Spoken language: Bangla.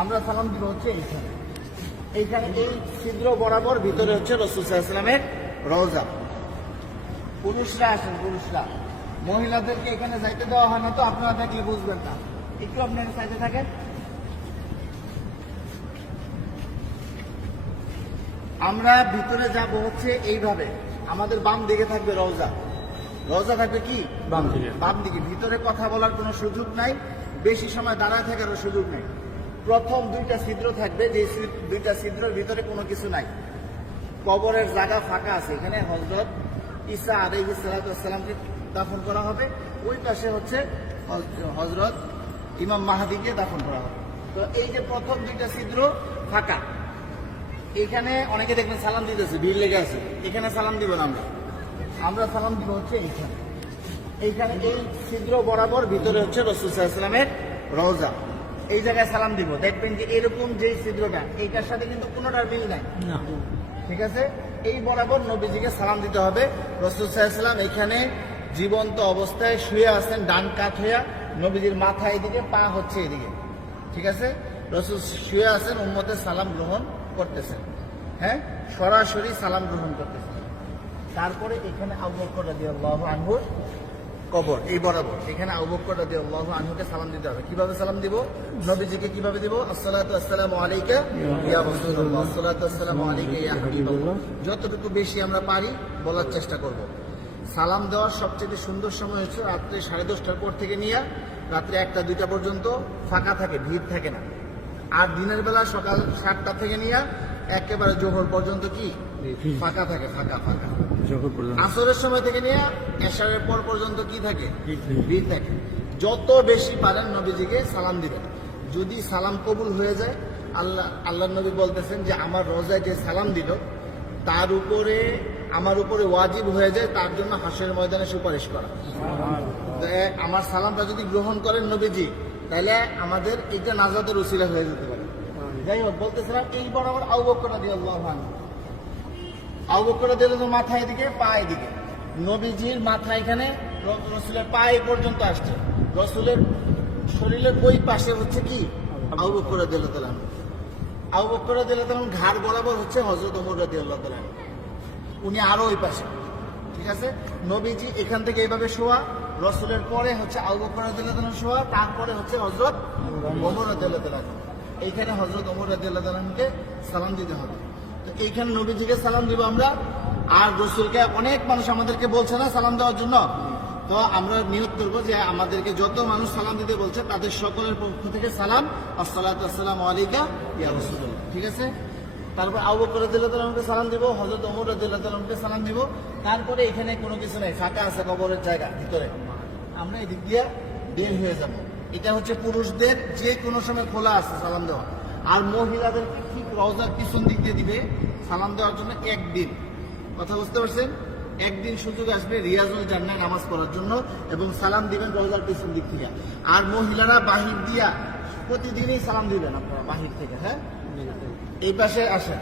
আমরা সালাম দিব হচ্ছে এইখানে। এইখানে এই ছিদ্র বরাবর ভিতরে হচ্ছে রসুল ইসলামের রওজা। পুরুষরা আসেন পুরুষরা। মহিলাদেরকে এখানে যাইতে দেওয়া হয় না তো আপনারা থাকলে বুঝবেন না। একটু আপনারা সাইডে থাকেন। আমরা ভিতরে যাব হচ্ছে এইভাবে। আমাদের বাম দিকে থাকবে রওজা। রওজা থাকবে কি? বাম দিকে। বাম দিকে। ভিতরে কথা বলার কোনো সুযোগ নাই। বেশি সময় দাঁড়ায় থাকারও সুযোগ নেই। প্রথম দুইটা ছিদ্র থাকবে, যে দুইটা ছিদ্রের ভিতরে কোনো কিছু নাই। কবরের জায়গা ফাঁকা আছে। এখানে হজরত ঈসা আলহ সালাতামকে দাফন করা হবে। ওই পাশে হচ্ছে হজরত ইমাম মাহাদিকে দাফন করা হবে। তো এই যে প্রথম দুইটা ছিদ্র ফাঁকা, এখানে অনেকে দেখবেন সালাম দিতেছে, ভিড় লেগে আছে। এখানে সালাম দিব না আমরা। আমরা সালাম দিব হচ্ছে এইখানে। এইখানে এই ছিদ্র বরাবর ভিতরে হচ্ছে রসুল সাল্লামের রওজা। এই জায়গায় সালাম দিব। দেখবেন যে এরকম যেই ছিদ্রটা এইটার সাথে কিন্তু কোনোটার মিল নাই। না। ঠিক আছে? এই বরাবর নবীজিকে সালাম দিতে হবে। রসুল সাল্লাম এখানে জীবন্ত অবস্থায় শুয়ে আছেন ডান কাত হইয়া। নবীজির মাথা এদিকে পা হচ্ছে এদিকে। ঠিক আছে? রসুল শুয়ে আছেন উম্মতের সালাম গ্রহণ করতেছেন। হ্যাঁ? সরাসরি সালাম গ্রহণ করতেছেন। তারপরে এখানে আবুবকর রাদিয়াল্লাহু আনহুর কবর এই বরাবর। এখানে আবুবকর রাদিয়াল্লাহু আনহুকে সালাম দিতে হবে। কীভাবে সালাম দিব? নবীজিকে কীভাবে দিব? আসসালাতু আসসালামু আলাইকা ইয়া রাসূলুল্লাহ। আসসালাতু আসসালামু আলাইকা ইয়া হাবিবাল্লাহ। যতটুকু বেশি আমরা পারি বলার চেষ্টা করব। সালাম দেওয়ার সবচেয়ে সুন্দর সময় হচ্ছে রাত্রে সাড়ে দশটার পর থেকে নিয়ে রাত্রে একটা দুইটা পর্যন্ত ফাঁকা থাকে ভিড় থাকে না। আর দিনের বেলা সকাল সাতটা থেকে নিয়ে একেবারে জোহর পর্যন্ত কি? ফাঁকা থাকে ফাঁকা ফাঁকা। যখন পর্যন্ত। আসরের সময় থেকে নিয়ে এশারের পর পর্যন্ত কি থাকে? ভিড় থাকে। যত বেশি পারেন নবীজিকে সালাম দিবেন। যদি সালাম কবুল হয়ে যায় আল্লাহ আল্লাহ নবী বলতেছেন যে আমার রোজায় যে সালাম দিল তার উপরে আমার উপরে ওয়াজিব হয়ে যায় তার জন্য হাসের ময়দানে সুপারিশ করা। আমার সালামটা যদি গ্রহণ করেন নবীজি তাহলে আমাদের এটা নাজাদের উসিলা হয়ে যেতে পারে। যাই হোক বলতেছিলাম এই বরাবর আউ বকর দিয়ে আল্লাহ আউ বকর দিল মাথা এদিকে, পা এদিকে। নবীজির মাথা এখানে, রসুলের পা এই পর্যন্ত আসছে। রসুলের শরীরের ওই পাশে হচ্ছে কি? আউ বকর দিল তালাম আউ বকর দিল ঘাড় বরাবর হচ্ছে হজরত ওমর তালাম উনি আরও ওই পাশে। ঠিক আছে? নবীজি এখান থেকে এইভাবে শোয়া, রসুলের পরে হচ্ছে আবু বকর শোয়া, তারপরে হচ্ছে হযরত ওমর তাআলা এইখানে হযরত ওমর রাদিয়াল্লাহু তাআলাকে সালাম দিতে হবে। তো এইখানে নবীজিকে সালাম দিব আমরা। আর রসুলকে অনেক মানুষ আমাদেরকে বলছে না সালাম দেওয়ার জন্য। তো আমরা নিয়োগ করব যে আমাদেরকে যত মানুষ সালাম দিতে বলছে, তাদের সকলের পক্ষ থেকে সালাম। আসসালামু আলাইকা ইয়া রাসূলুল্লাহ। ঠিক আছে? তারপর আবু বকর রাদিয়াল্লাহু তাআলাকে সালাম দিব, হযরত ওমর রাদিয়াল্লাহু তাআলাকে সালাম দিব। তারপরে এখানে কোনো কিছু নেই, ফাঁকা আছে কবরের জায়গা ভিতরে। আমরা এদিক দিয়ে বের হয়ে যাব। এটা হচ্ছে পুরুষদের যে কোনো সময় খোলা আছে সালাম দেওয়া। আর মহিলাদেরকে ঠিক রওজার পিছন দিক দিয়ে দিবে, সালাম দেওয়ার জন্য একদিন। কথা বুঝতে পারছেন? একদিন সুযোগ আসবে রিয়াজুল জান্নায় নামাজ পড়ার জন্য এবং সালাম দিবেন রোজার পিছন দিক থেকে। আর মহিলারা বাহির দিয়া প্রতিদিনই সালাম দিবেন আপনারা বাহির থেকে হ্যাঁ? এই পাশে আসেন।